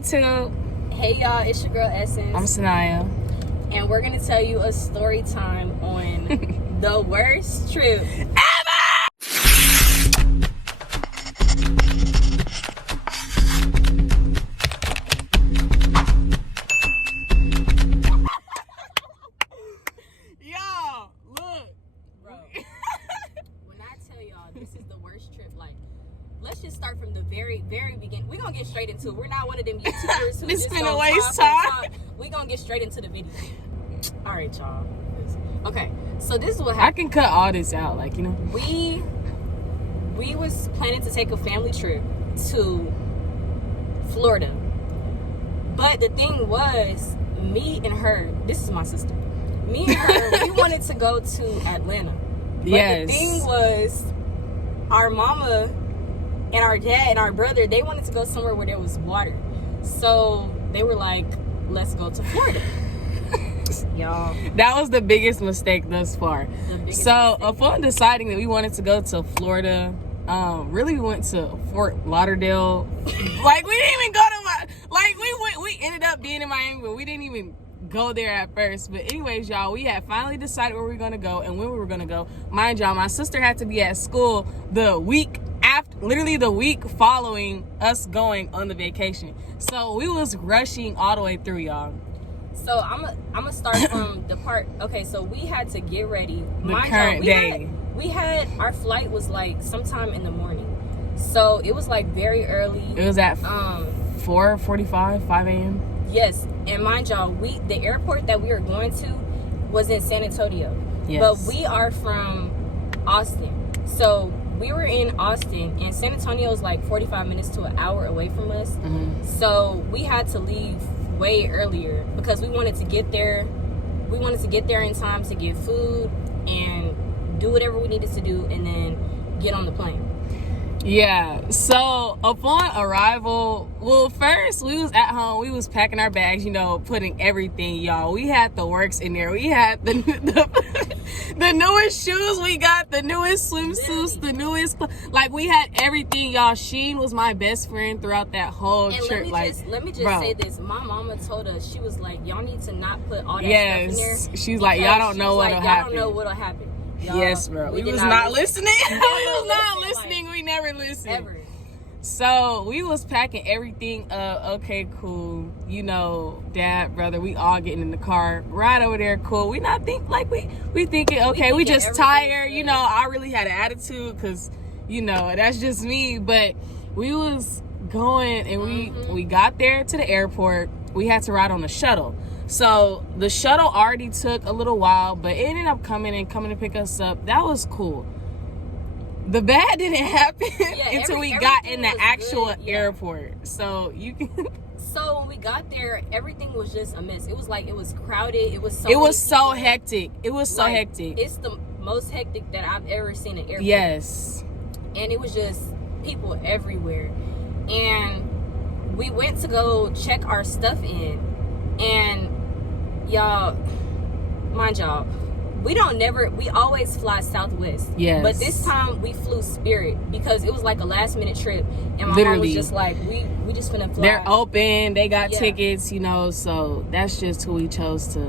YouTube. Hey y'all, it's your girl Essence. I'm Sanaya. And we're gonna tell you a story time on the worst trip Y'all, look. bro. When I tell y'all this is the worst trip, like, let's just start from the very beginning. We're gonna get straight into it. We're not one of them YouTubers who This just finna gonna waste talk. time. We're gonna get straight into the video. All right, y'all. Okay, so this is what I happened. can cut all this out, like, you know. We was planning to take a family trip to Florida. But the thing was, me and her, this is my sister. Me and her, we wanted to go to Atlanta. But Yes. the thing was, our mama and our dad and our brother, they wanted to go somewhere where there was water. So they were like, let's go to Florida. Y'all. That was the biggest mistake thus far. So mistake. upon deciding that we wanted to go to Florida, really we went to Fort Lauderdale. Like, we didn't even go to we ended up being in Miami, but we didn't even go there at first. But anyways, y'all, we had finally decided where we were gonna go and when we were gonna go. Mind y'all, my sister had to be at school the week after, literally the week following us going on the vacation. So we was rushing all the way through, y'all. So I'm gonna start from the part. Okay, so we had to get ready. The current day. We had our flight was like sometime in the morning, so it was like very early. It was at 4:45, 5 a.m. Yes, and mind y'all, the airport that we were going to was in San Antonio. Yes. But we are from Austin, so we were in Austin, and San Antonio is like 45 minutes to an hour away from us. Mm-hmm. So we had to leave way earlier because we wanted to get there. We wanted to get there in time to get food and do whatever we needed to do, and then get on the plane. Yeah, so upon arrival, well, first we was at home, we was packing our bags, you know, putting everything, y'all. We had the works in there. We had the newest shoes, we got the newest swimsuits, the newest, like, we had everything, y'all. Sheen was my best friend throughout that whole And trip. let me just say this. My mama told us, she was like, y'all need to not put all that stuff in there. She's like, y'all don't know what'll happen. Y'all don't know what'll happen. Y'all, yes, bro. We did was not listening. We was not listen, listening. We never listened. Ever. So we was packing everything up. Okay, cool. You know, dad, brother, we all getting in the car right over there. Cool. We not think like we thinking. Okay, we just tired. You know, I really had an attitude because, you know, that's just me. But we was going and we got there to the airport. We had to ride on the shuttle. So the shuttle already took a little while, but it ended up coming to pick us up. That was cool. The bad didn't happen until we got in the actual airport. So you can. So when we got there, everything was just a mess. It was like, it was crowded. It was so hectic. It was so hectic. It's the most hectic that I've ever seen an airport. Yes. And it was just people everywhere. And we went to go check our stuff in. And y'all, mind y'all, we always fly Southwest. Yes. But this time we flew Spirit because it was like a last minute trip. And my mom was just like, we just finna fly. They're open. They got tickets, you know, so that's just who we chose to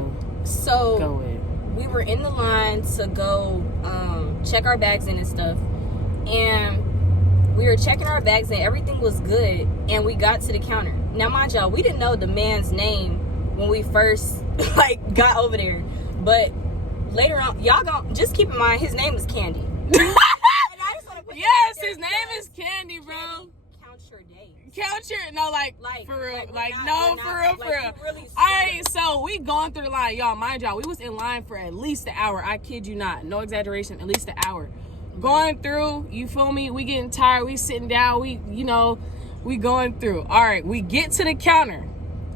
go with. We were in the line to go check our bags in and stuff. And we were checking our bags and everything was good. And we got to the counter. Now, mind y'all, we didn't know the man's name when we first got over there, but later on, y'all gonna just keep in mind his name is Candy. And I just wanna put his name is Candy, bro. Candy, count your days. Count your for real, for real. Really All right, so we going through the line, y'all. Mind y'all, we was in line for at least an hour. I kid you not, no exaggeration, at least an hour. Going through, you feel me? We getting tired. We sitting down. We going through. All right, we get to the counter.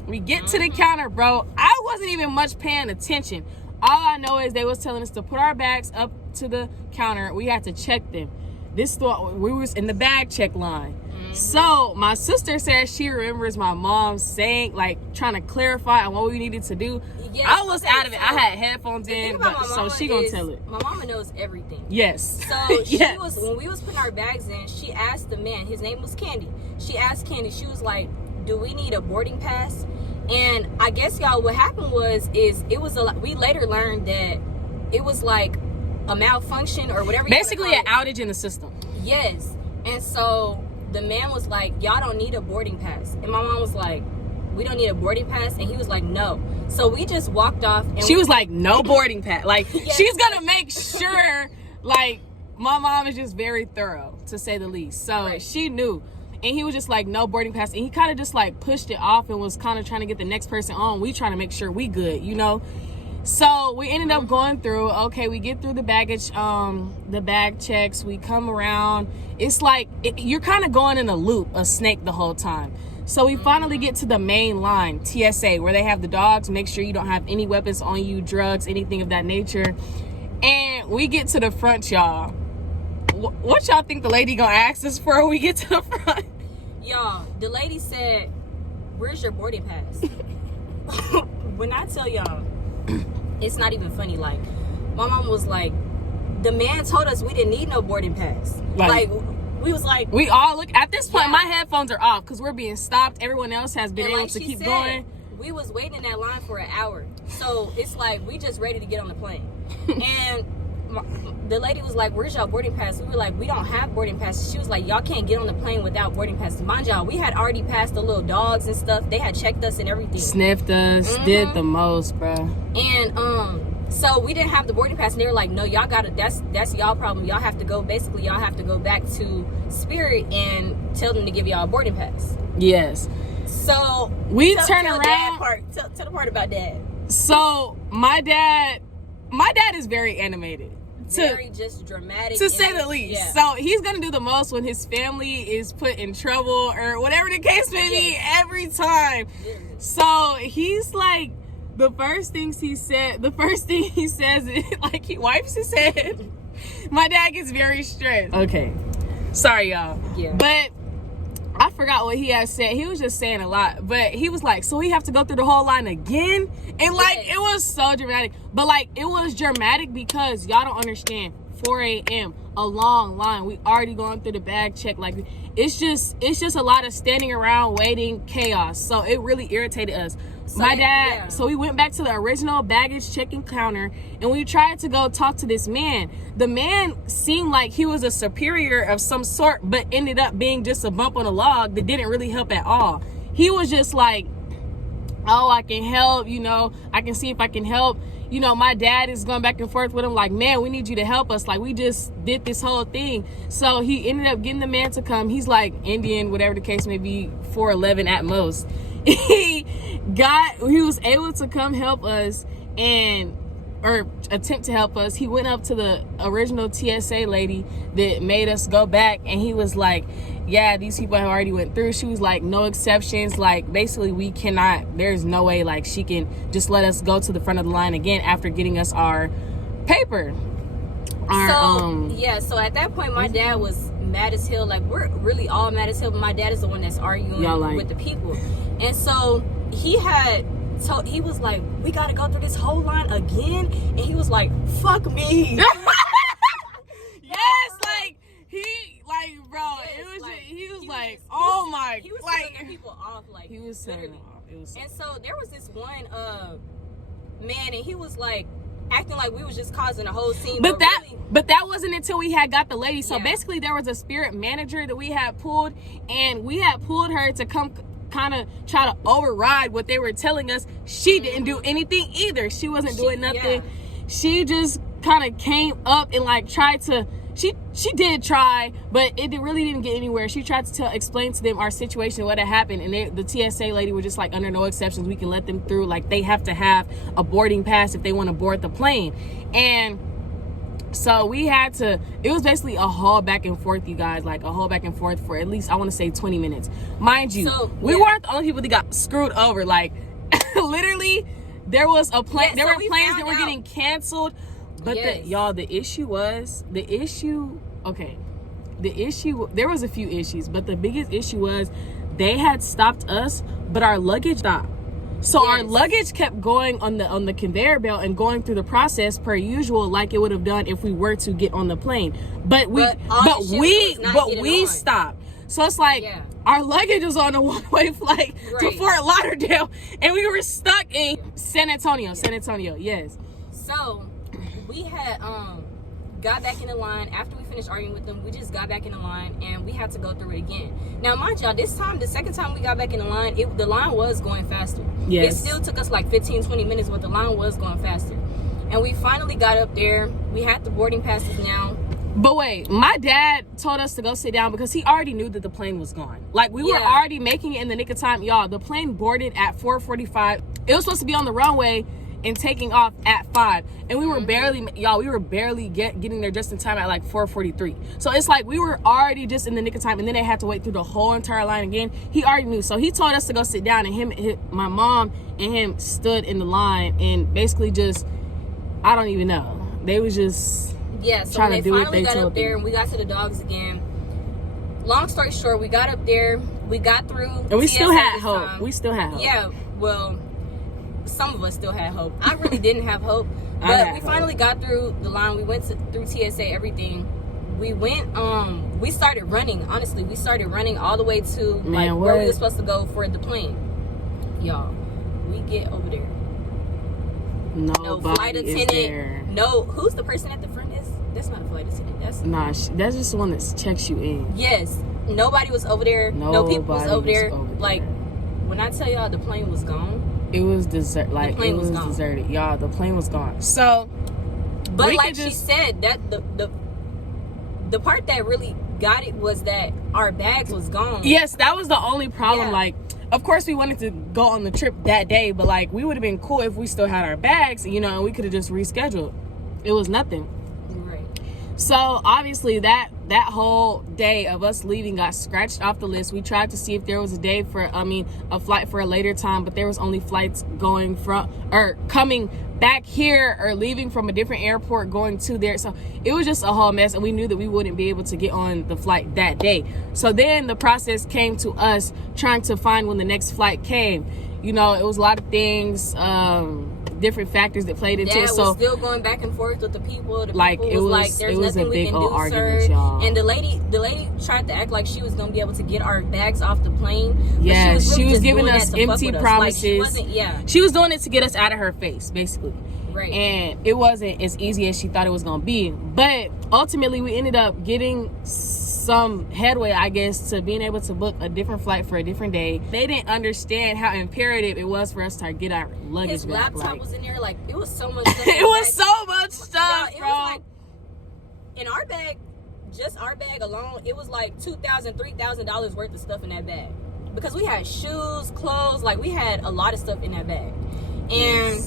We get to the counter, bro. I wasn't even much paying attention. All I know is they was telling us to put our bags up to the counter. We had to check them. We was in the bag check line. So my sister said she remembers my mom saying, like, trying to clarify on what we needed to do. Yes, I was out of it. I had headphones in, so she gonna tell it. My mama knows everything. Yes. So she was, when we was putting our bags in, she asked the man, his name was Candy. She asked Candy, she was like, do we need a boarding pass? And I guess, y'all, what happened was we later learned that it was like a malfunction or whatever. Basically an outage in the system. Yes. And so the man was like, y'all don't need a boarding pass. And my mom was like, we don't need a boarding pass. And he was like, no. So we just walked off. And she was like, no boarding pass. Like, yes. She's going to make sure, like, my mom is just very thorough, to say the least. So right. She knew. And he was just like, no boarding pass. And he kind of just like pushed it off and was kind of trying to get the next person on. We trying to make sure we good, you know? So we ended up going through, okay, we get through the baggage, the bag checks, we come around. It's like, you're kind of going in a loop, a snake the whole time. So we finally get to the main line, TSA, where they have the dogs, make sure you don't have any weapons on you, drugs, anything of that nature. And we get to the front, y'all. What y'all think the lady gonna ask us for when we get to the front? Y'all, the lady said, where's your boarding pass? When I tell y'all, it's not even funny. Like, my mom was like, the man told us we didn't need no boarding pass. Like we was like, we all look at this point. My headphones are off because we're being stopped. Everyone else has been able to keep going. We was waiting in that line for an hour, so it's like we just ready to get on the plane. And the lady was like, where's y'all boarding pass? We were like, we don't have boarding passes. She was like, y'all can't get on the plane without boarding passes. Mind y'all, we had already passed the little dogs and stuff. They had checked us and everything, sniffed us, did the most, bruh. And so we didn't have the boarding pass, and they were like, no, y'all gotta, that's y'all problem. Y'all have to go, basically y'all have to go back to Spirit and tell them to give y'all a boarding pass. Yes. So we turn around. Tell the part about Dad. So my dad is very animated. Very just dramatic, to say the least. Yeah. So he's gonna do the most when his family is put in trouble or whatever the case may be, every time. Yeah. So he's like, the first thing he says is, like, he wipes his head. My dad gets very stressed. Okay, sorry y'all. Yeah. But I forgot what he had said. He was just saying a lot. But he was like, so we have to go through the whole line again? And like, it was so dramatic. But like, it was dramatic because y'all don't understand. 4 a.m., a long line. We already going through the bag check. Like, it's just a lot of standing around waiting, chaos. So it really irritated us. So my dad, so we went back to the original baggage checking counter and we tried to go talk to this man. The man seemed like he was a superior of some sort, but ended up being just a bump on a log that didn't really help at all. He was just like, oh, I can help, you know, I can see if I can help. You know, my dad is going back and forth with him like, man, we need you to help us. Like, we just did this whole thing. So he ended up getting the man to come. He's like Indian, whatever the case may be, 4'11" at most. He was able to come help us or attempt to help us. He went up to the original TSA lady that made us go back, and he was like, yeah, these people have already went through. She was like, no exceptions. Like, basically, we cannot, there's no way, like, she can just let us go to the front of the line again after getting us our paper. So at that point, my dad was mad as hell. Like, we're really all mad as hell, but my dad is the one that's arguing with the people. And so he was like, we gotta go through this whole line again? And he was like, fuck me. Yes, like, bro, yes, it was like, he was like, oh my, he was like, turning people off, like, he was turning them off. And so there was this one man, and he was like acting like we was just causing a whole scene. But that wasn't until we had got the lady. So basically, there was a Spirit manager that we had pulled, and we had pulled her to come kind of try to override what they were telling us. She didn't do anything either. She wasn't doing nothing. She just kind of came up and like tried to. She did try, but it really didn't get anywhere. She tried to explain to them our situation, what had happened, and the TSA lady was just like, under no exceptions, we can let them through. Like, they have to have a boarding pass if they want to board the plane. And so we had to, it was basically a whole back and forth, you guys, like a whole back and forth for at least, I want to say 20 minutes. Mind you, we weren't the only people that got screwed over. Like, literally, there was a plane, there were planes that were getting canceled. But the issue, there was a few issues, but the biggest issue was they had stopped us, but our luggage stopped. So our luggage kept going on the conveyor belt and going through the process per usual, like it would have done if we were to get on the plane. But we stopped. So it's like, Our luggage was on a one-way flight to Fort Lauderdale, and we were stuck in San Antonio. Yes. So we had got back in the line after we finished arguing with them. We just got back in the line, and we had to go through it again. Now, mind y'all, this time, the second time we got back in the line, the line was going faster. Yes. It still took us like 15-20 minutes, but the line was going faster. And we finally got up there. We had the boarding passes now. But wait, my dad told us to go sit down because he already knew that the plane was gone. Like, we were already making it in the nick of time. Y'all, the plane boarded at 4:45. It was supposed to be on the runway and taking off at 5. And we were barely getting there just in time at like 4:43. So it's like we were already just in the nick of time, and then they had to wait through the whole entire line again. He already knew. So he told us to go sit down, and my mom and him stood in the line and basically just, I don't even know. They was just... Yeah, so when they finally got up there and we got to the dogs again, long story short, we got up there, we got through, and we still had hope. We still had hope. Yeah, well, some of us still had hope. I really didn't have hope, but we finally got through the line. We went through TSA, everything. We went, we started running. Honestly, we started running all the way to where we were supposed to go for the plane. Y'all, we get over there. No flight attendant. No, who's the person at the front desk? That's not a flight attendant. That's just the one that checks you in. Yes. Nobody was over there. No people was over there. Like, when I tell y'all the plane was gone. It was deserted. Like, it was deserted. Y'all, the plane was gone. So, but like she said, that the part that really got it was that our bags was gone. Yes, that was the only problem. Yeah. Like, of course we wanted to go on the trip that day, but like we would have been cool if we still had our bags, you know, and we could have just rescheduled. It was nothing. Right. So obviously that whole day of us leaving got scratched off the list. We tried to see if there was a flight for a later time, but there was only flights going from or coming back here or leaving from a different airport going to there. So it was just a whole mess, and we knew that we wouldn't be able to get on the flight that day. So then the process came to us trying to find when the next flight came. You know, it was a lot of things, different factors that played into it. So was still going back and forth with the people. The like people was like, "There's nothing we can do, sir." Y'all. And the lady tried to act like she was gonna be able to get our bags off the plane. Yeah, she was giving us empty promises. Like, she was doing it to get us out of her face, basically. Right. And it wasn't as easy as she thought it was gonna be. But ultimately, we ended up getting some headway, I guess, to being able to book a different flight for a different day. They didn't understand how imperative it was for us to get our luggage His back. laptop was in there. Like, it was so much stuff. It was so much stuff, it bro. Was like, in our bag, just our bag alone, it was like $2,000, $3,000 worth of stuff in that bag. Because we had shoes, clothes, like we had a lot of stuff in that bag. And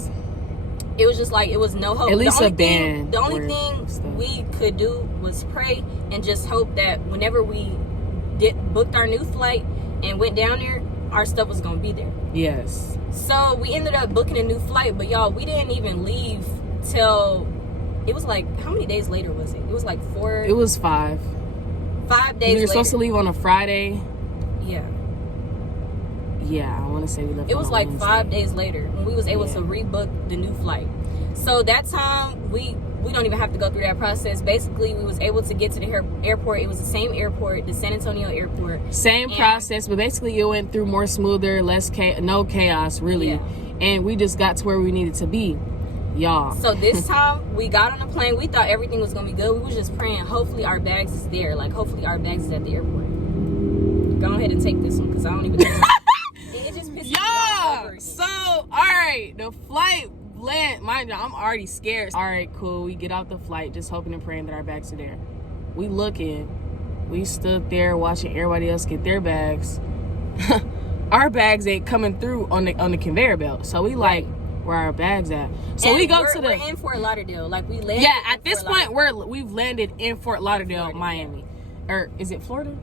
it was just like, it was no hope. At least a band. The only thing we could do was pray and just hope that whenever we booked our new flight and went down there, our stuff was going to be there. Yes. So we ended up booking a new flight, but y'all, we didn't even leave till, it was like, how many days later was it? It was like 4. It was 5. 5 days later. We were supposed to leave on a Friday. Yeah. Yeah, I want to say we left. It was like Wednesday. 5 days later when we was able to rebook the new flight. So that time we don't even have to go through that process. Basically, we was able to get to the airport. It was the same airport, the San Antonio airport. Same process, but basically it went through more smoother, no chaos, really. Yeah. And we just got to where we needed to be, y'all. So this time we got on the plane. We thought everything was gonna be good. We was just praying, hopefully our bags is there. Like, hopefully our bags is at the airport. Go ahead and take this one because I don't even know. It just pisses me off. So, all right, the flight land. Mind you, I'm already scared. All right, cool. We get off the flight, just hoping and praying that our bags are there. We looking. We stood there watching everybody else get their bags. Our bags ain't coming through on the conveyor belt. So we like, where our bags at? So we go to we're in Fort Lauderdale. Like, we landed. Yeah, at this point we've landed in Fort Lauderdale, Miami. Or is it Florida?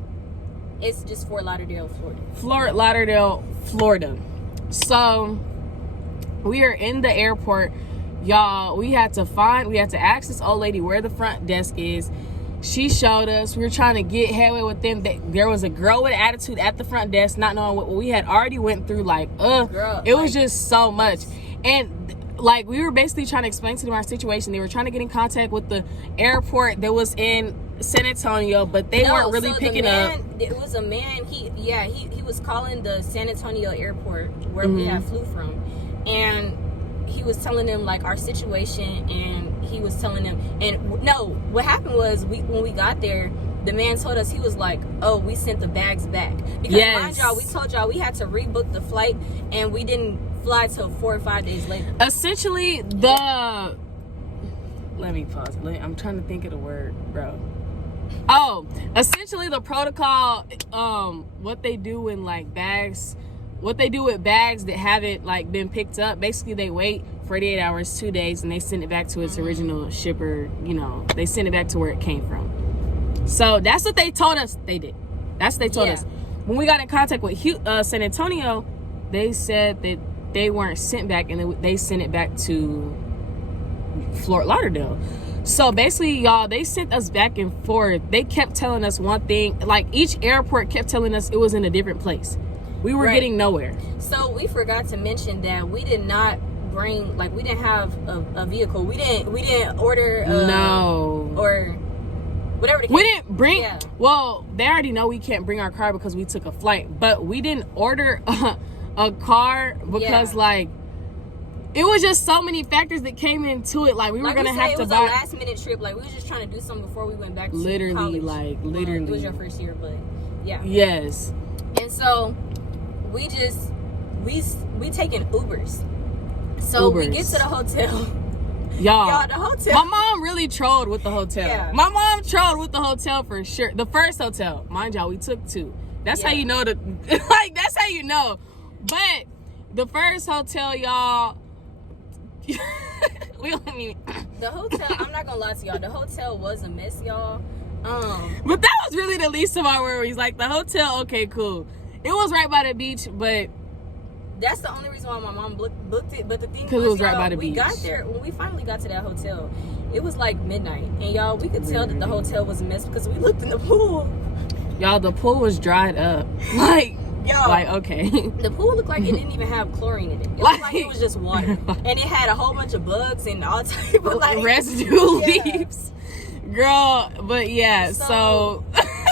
It's just Fort Lauderdale, Florida. Fort Lauderdale, Florida. So we are in the airport, y'all. We had to ask this old lady where the front desk is. She showed us. We were trying to get headway with them. There was a girl with attitude at the front desk, not knowing what we had already went through. Like, it was just so much. And like, we were basically trying to explain to them our situation. They were trying to get in contact with the airport that was in San Antonio, but they weren't really picking up. It was a man. He was calling the San Antonio airport where we had flew from, and he was telling them like our situation, and he was telling them. And no, what happened was when we got there, the man told us, he was like, "Oh, we sent the bags back because mind y'all, we told y'all we had to rebook the flight, and we didn't fly till 4 or 5 days later." Essentially, let me pause. I'm trying to think of the word, bro. Oh, essentially the protocol, what they do when like bags, what they do with bags that haven't like been picked up, basically they wait 48 hours, 2 days, and they send it back to its original shipper. You know, they send it back to where it came from. So that's what they told us they did. That's what they told us. When we got in contact with San Antonio, they said that they weren't sent back, and they sent it back to Fort Lauderdale. So basically, y'all, they sent us back and forth. They kept telling us one thing. Like, each airport kept telling us it was in a different place. We were getting nowhere. So we forgot to mention that we did not bring, like, we didn't have a vehicle. We didn't order or whatever the case. We didn't bring, well, they already know we can't bring our car because we took a flight. But we didn't order a car because, like, it was just so many factors that came into it. Like, we were going to have to buy. It was a last minute trip. Like, we were just trying to do something before we went back to college. Literally. It was your first year, but yeah. Yes. And so we taking Ubers. So we get to the hotel. Y'all, the hotel. My mom really trolled with the hotel. Yeah. My mom trolled with the hotel for sure. The first hotel, mind y'all, we took 2. That's how you know that's how you know. But the first hotel, y'all, we don't even. The hotel, I'm not gonna lie to y'all, the hotel was a mess, y'all. But that was really the least of our worries. Like, the hotel, okay, cool. It was right by the beach, but that's the only reason why my mom booked it. But the thing was, it was right by the beach. We got there, when we finally got to that hotel, it was like midnight, and y'all, we could tell that the hotel was a mess because we looked in the pool. Y'all, the pool was dried up. Like, y'all, like, okay. The pool looked like it didn't even have chlorine in it. It looked like it was just water. And it had a whole bunch of bugs and all type of like residue leaves. Girl, but so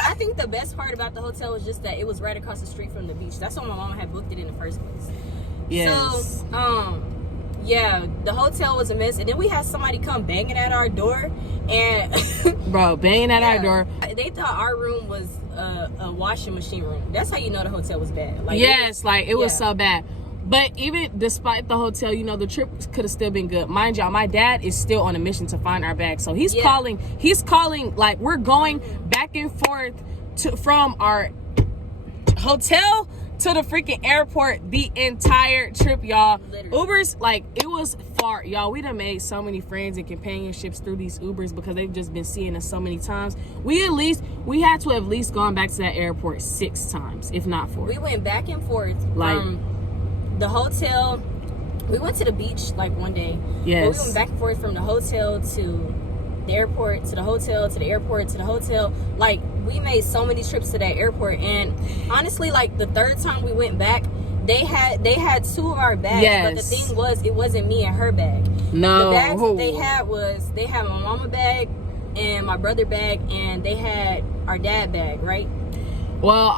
I think the best part about the hotel was just that it was right across the street from the beach. That's why my mama had booked it in the first place. Yes. So, the hotel was a mess, and then we had somebody come banging at our door, and banging at our door. They thought our room was a washing machine room. That's how you know the hotel was bad. Like, it was so bad. But even despite the hotel, you know, the trip could have still been good. Mind y'all, my dad is still on a mission to find our bags. So he's calling, like, we're going back and forth from our hotel to the freaking airport the entire trip, y'all. Literally. Ubers, like, it was far, y'all. We done made so many friends and companionships through these Ubers because they've just been seeing us so many times. We had to have at least gone back to that airport 6 times, if not 4. We went back and forth from the hotel. We went to the beach like one day. Yes. But we went back and forth from the hotel to the airport, to the hotel, to the airport, to the hotel. Like, we made so many trips to that airport, and honestly, like, the third time we went back, they had 2 of our bags, but the thing was, it wasn't me and her bag. No. The bags that they had my mama bag and my brother bag, and they had our dad bag, right? Well,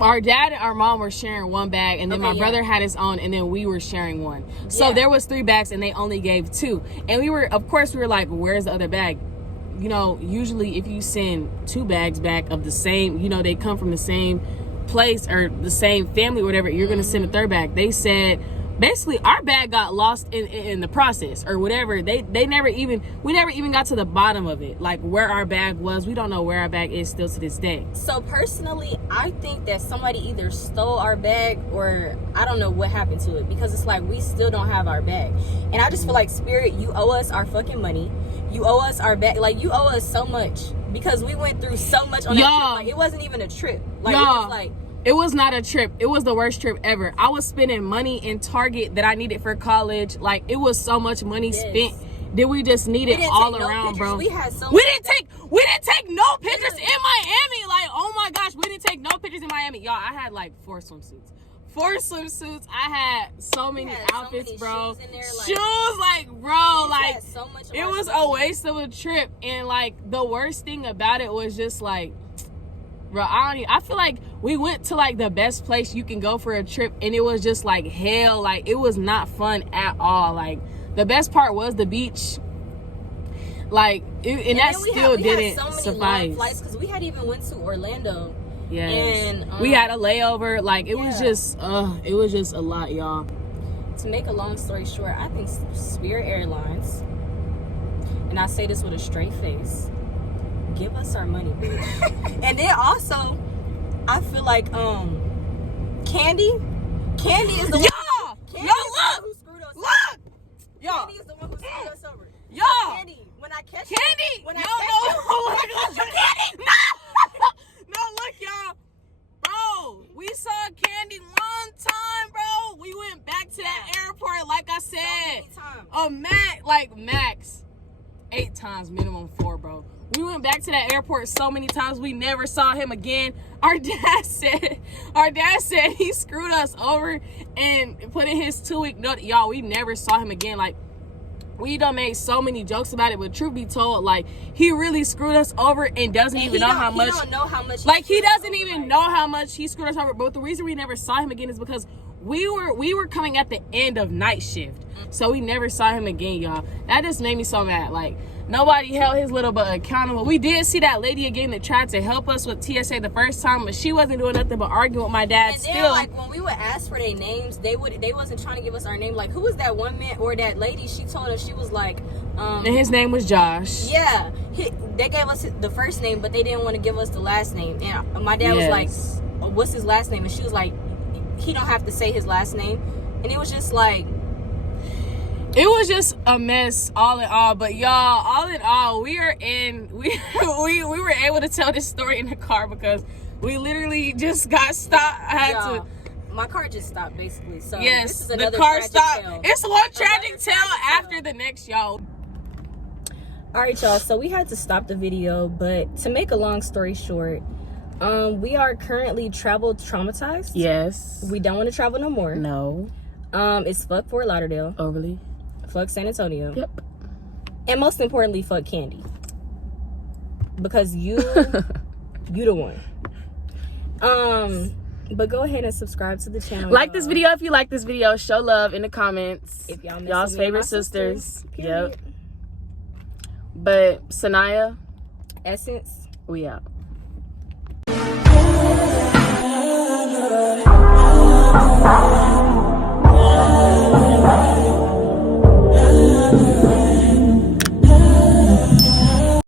our dad and our mom were sharing one bag, and then my brother had his own, and then we were sharing one. So there was 3 bags, and they only gave 2. And we were like, where's the other bag? You know, usually if you send 2 bags back of the same, you know, they come from the same place or the same family or whatever, you're going to send a 3rd bag. They said, basically, our bag got lost in the process or whatever. We never even got to the bottom of it, like where our bag was. We don't know where our bag is still to this day. So personally, I think that somebody either stole our bag or I don't know what happened to it, because it's like we still don't have our bag. And I just feel like, Spirit, you owe us our fucking money. You owe us our bag. Like, you owe us so much because we went through so much on that trip. Like, it wasn't even a trip. Like, it was like, it was not a trip. It was the worst trip ever. I was spending money in Target that I needed for college. Like, it was so much money spent that we just needed all around, bro. We had so we didn't take no pictures in Miami. Like, oh my gosh, we didn't take no pictures in Miami. Y'all, I had like 4 swimsuits. 4 swimsuits. I had so many outfits, so many bro. shoes in there, Shoes, like, bro, like, had so much of it our was stuff. a waste of a trip. And, like, the worst thing about it was just, like, bro, I feel like we went to, like, the best place you can go for a trip, and it was just, like, hell. Like, it was not fun at all. Like, the best part was the beach. Like, and that still didn't so many suffice. long flights because we had even went to Orlando. Yes. And we had a layover. Like, it was just a lot, y'all. To make a long story short, I think Spirit Airlines, and I say this with a straight face, give us our money, bitch. And then also, I feel like Candy is the one. Candy is the one who screwed us. Look, y'all. Candy is the one who screwed us over. Y'all. Candy, when I catch Candy. you, when No, I catch you, Candy. No, look, y'all. Bro, we saw Candy one time, bro. We went back to that airport, like I said. So many times. Max 8 times, minimum 4, bro. We went back to that airport so many times. We never saw him again. Our dad said he screwed us over and put in his 2-week note. Y'all, we never saw him again. Like, we done made so many jokes about it, but truth be told, like, he really screwed us over and doesn't even know how much. He don't know how much. Like, he doesn't even know how much he screwed us over. But the reason we never saw him again is because we were coming at the end of night shift, so we never saw him again, y'all. That just made me so mad. Like, nobody held his little butt accountable. We did see that lady again that tried to help us with TSA the first time, but she wasn't doing nothing but arguing with my dad. And then, like, when we would ask for their names, they wasn't trying to give us our name. Like, who was that one man or that lady? She told us, she was like, and his name was Josh. Yeah, they gave us the first name, but they didn't want to give us the last name. And my dad was like, "What's his last name?" And she was like, "He don't have to say his last name." And it was just like, it was just a mess, all in all. But y'all, all in all, we were able to tell this story in the car because we literally just got stopped. My car just stopped, basically. So yes, this is another the car tragic stopped. tale. It's one tragic tale after the next, y'all. All right, y'all. So we had to stop the video, but to make a long story short, we are currently travel traumatized. Yes. We don't want to travel no more. No. It's fuck Fort Lauderdale. Overly. Fuck San Antonio. Yep. And most importantly, fuck Candy. Because you the one. But go ahead and subscribe to the channel. Like this video if you like this video. Show love in the comments. If y'all's favorite sisters. Period. Yep. But Sanaya, Essence, we out.